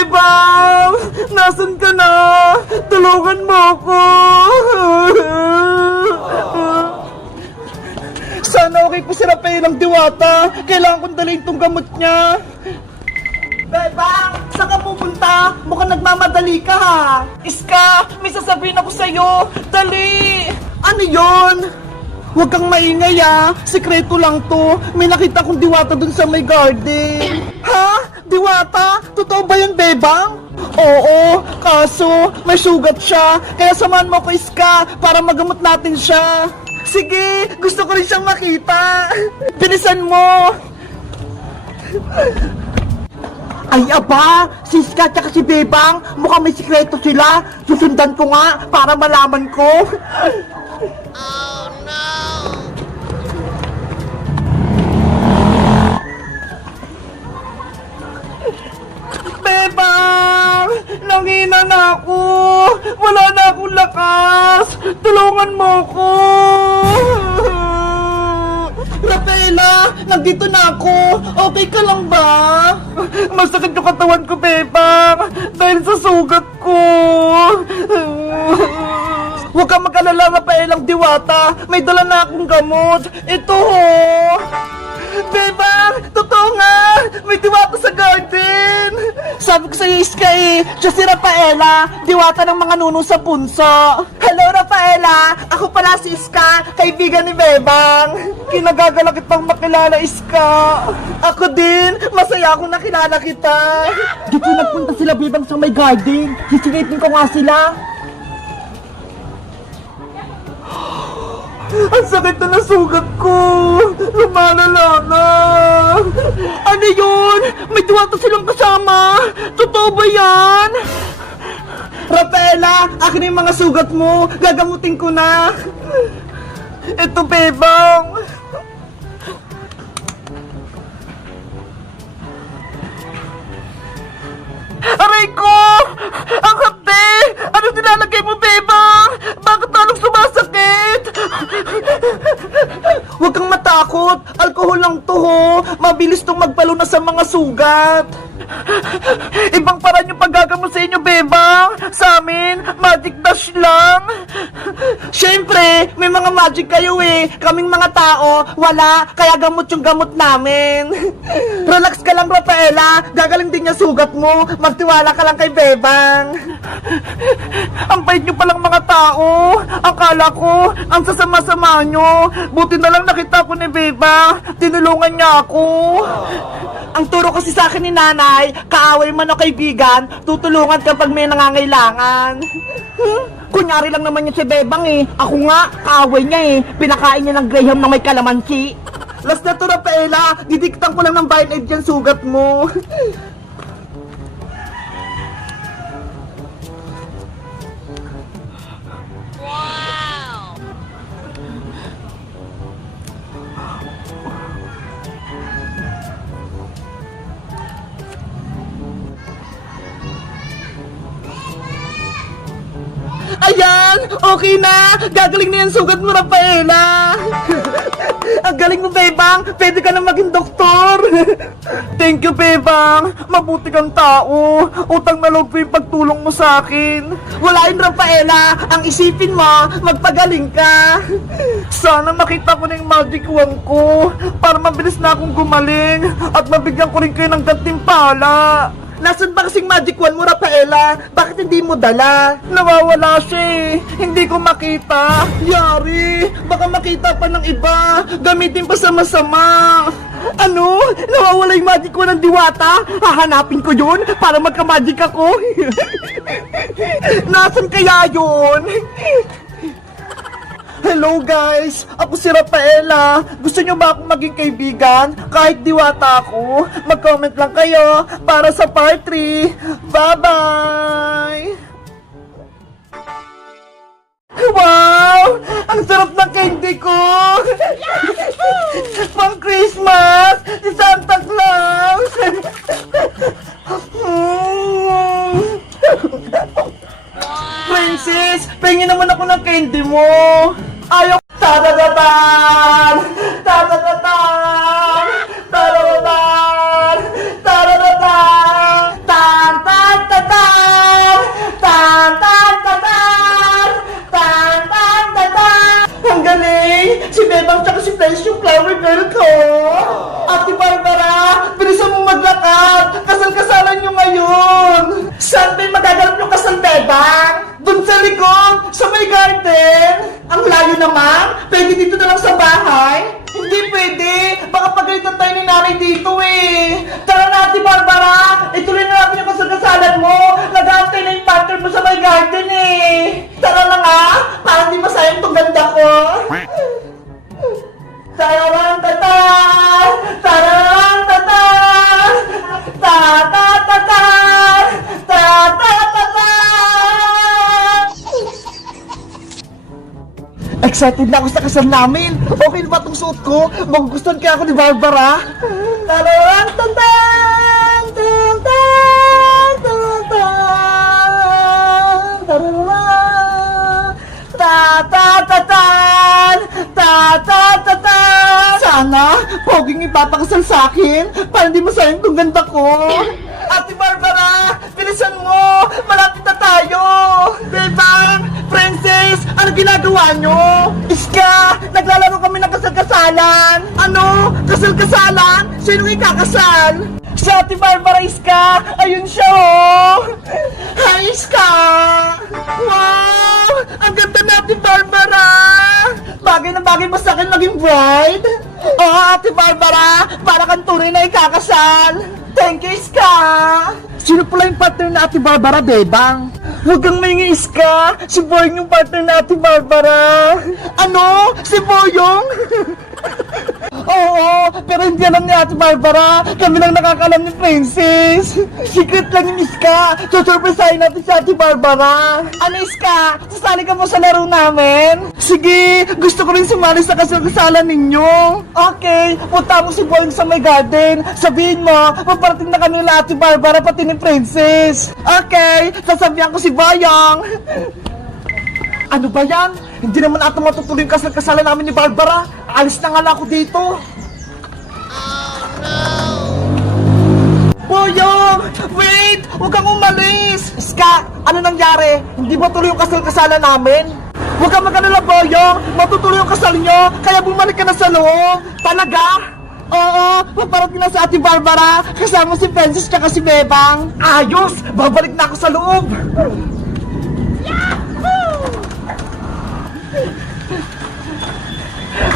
Bebang! Nasaan ka na? Tulungan mo ako! Sana okay po si Rafael ang diwata. Kailangan kong dalhin tong gamot niya. Bebang! Saan ka pupunta? Mukhang nagmamadali ka ha. Iska! May sasabihin ako sa'yo. Dali! Ano yon? Huwag kang maingay ah. Sikreto lang to. May nakita kong diwata dun sa may garden. Ha? Diwata? Totoo ba yun, Bebang? Oo, kaso may sugat siya. Kaya samahan mo ko, Iska, para magamot natin siya. Sige, gusto ko rin siyang makita. Bilisan mo. Ay aba, si Iska at si Bebang, mukhang may sikreto sila. Susundan ko nga para malaman ko. Oh no! Bebang! Nangina na ako! Wala na akong lakas! Tulungan mo ko! Rafaela! Nandito na ako! Okay ka lang ba? Masakit yung katawan ko, Bebang! Dahil sa sugat ko! Huwag kang mag-alala, Rafaelang diwata! May dala na akong gamot! Ito ho! Bebang! Totoo nga! May diwata sa garden! Sabi ko sa'yo, Iska eh, siya si Rafaela, diwata ng mga nuno sa punso. Hello, Rafaela! Ako pala si Iska, kaibigan ni Bebang. Kinagagala kitang makilala, Iska. Ako din, masaya akong nakilala kita. Dito nagpunta sila, Bebang, sa may garden. Sisilipin ko nga sila. Ang sakit na nasugat ko! Lumalala na! Ano yun? May diwata silang kasama! Totoo ba yan? Rafaela, akin yung mga sugat mo! Gagamutin ko na! Ito, Bebang! Aray ko! Ang hapde! Anong nilalagay mo, Bebang? Bakit talong sumasakit? Huwag kang matakot. Alkohol lang to ho. Mabilis tong magpalunas sa mga sugat. Ibang paraan yung paggagamot sa inyo, Bebang. Sa amin, magic dash lang. Siyempre, may mga magic kayo eh. Kaming mga tao, wala. Kaya gamot yung gamot namin. Relax ka lang, Rafaela. Gagaling din yung sugat mo. Magtiwala ka lang kay Bebang. Ang bait nyo palang mga tao. Akala ko, ang sasama-sama nyo. Buti na lang nakita ko ni Bebang. Tinulungan niya ako. Ang turo kasi sa akin ni nanay, kaaway man o kaibigan, tutulungan kapag may nangangailangan. Kunyari lang naman yun si Bebang eh. Ako nga, kaaway niya eh. Pinakain niya ng Graham na may kalamansi. Last na to, Rafaela. Didiktan ko lang ng Band-Aid yan sugat mo. Wow! Ayan! Okay na! Gagaling na yan sugat mo, Rafaela! Ang galing mo, Bebang! Pwede ka na maging doktor! Thank you, Bebang! Mabuti kang tao! Utang na loob ko yung pagtulong mo sa akin! Wala yun, Rafaela! Ang isipin mo, magpagaling ka! Sana makita ko na yung magic wand ko para mabilis na akong gumaling at mabigyan ko rin kayo ng gantimpala! Nasaan ba kasing magic wand mo, Rafaela? Bakit hindi mo dala? Nawawala siya eh. Hindi ko makita. Yari, baka makita pa ng iba. Gamitin pa sa masama. Ano? Nawawala yung magic wand ng diwata? Hahanapin ko yun para magka-magic ako. Nasaan kaya yun? Hello guys! Ako si Rafaela. Gusto nyo ba akong maging kaibigan? Kahit diwata ako? Mag-comment lang kayo para sa part 3. Bye-bye! Wow! Ang sarap ng candy ko! Pang Christmas! Si Santa Claus! Princess! Pengin naman ako ng candy mo! Ayaw! Tadadatan! Tadadatan! Tadadatan! Tadadatan! Tan! Tan! garden? Ang layo naman. Pwede dito na lang sa bahay? Hindi pwede. Baka pagalitan tayo ni nanay dito eh. Tara na, Ate Barbara. Ituloy na natin yung kasagasalan mo. Nag-aantay na yung partner mo sa my garden eh. Tara na nga. Parang di masayang tong ganda ko. Tararantata! Tararantata! Ta-ta-ta-ta! Ta-ta-ta-ta! Excited na ako sa kasal namin! Okay na ba itong suot ko? Magugustuhan kaya ako ni Barbara? Tararantata! Ta-ta! Ta-ta! Tarara! Ta-ta-ta-tan! Ta-ta-ta-ta! Sana, poging ipapakasal sa akin para di masayang tong ganda ko. Ate Barbara, bilisan mo! Malapit na tayo! Bebang! Princess! Ano ginagawa nyo? Iska! Naglalaro kami ng kasal-kasalan! Ano? Kasal-kasalan? Sino ikakasal? Si Ate Barbara, Iska! Ayun siya, oh! Hi, Iska! Wow! Ang ganda na, Ate Barbara! Bagay na bagay ba sa akin maging bride? Oo, Ate Barbara! Para kang tunay na ikakasal! Thank you, Iska! Sino pala yung partner na Ate Barbara, Bebang? Huwag kang maingi, Iska! Si Boyong yung partner na Ate Barbara! Ano? Si Boyong? Oo, pero hindi alam ni Ate Barbara. Kami lang nakakalam ni Princess. Secret lang yung Iska. Susurpresahin natin si Ate Barbara. Ano, Iska? Sasali ka mo sa laro namin? Sige, gusto ko rin sumali sa kasal-kasalan ninyo. Okay, punta mo si Boyong sa my garden. Sabihin mo, paparating na kami nila Ate Barbara pati ni Princess. Okay, sasabihan ko si Boyong. Ano ba yan? Hindi naman ata matutuloy yung kasal-kasalan namin ni Barbara. Alis na nga lang ako dito. Boyong! Wait! Huwag kang umalis! Ska, ano nangyari? Hindi ba tuloy yung kasal-kasalan namin? Huwag kang mag-alala, Boyong! Matutuloy yung kasal nyo, kaya bumalik ka na sa loob! Talaga? Oo, paparating na sa Ate Barbara, kasama si Princess tsaka si Bebang. Ayos! Babalik na ako sa loob!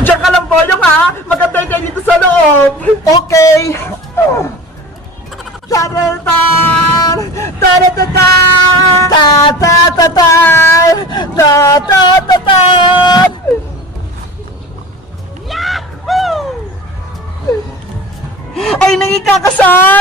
Diyan ka lang, Boyong, ha? Magantay kayo dito sa loob. Okay. Taratan! Taratatan! Tatatatan! Tatatatan! Yahoo! Ay, nangikakasal!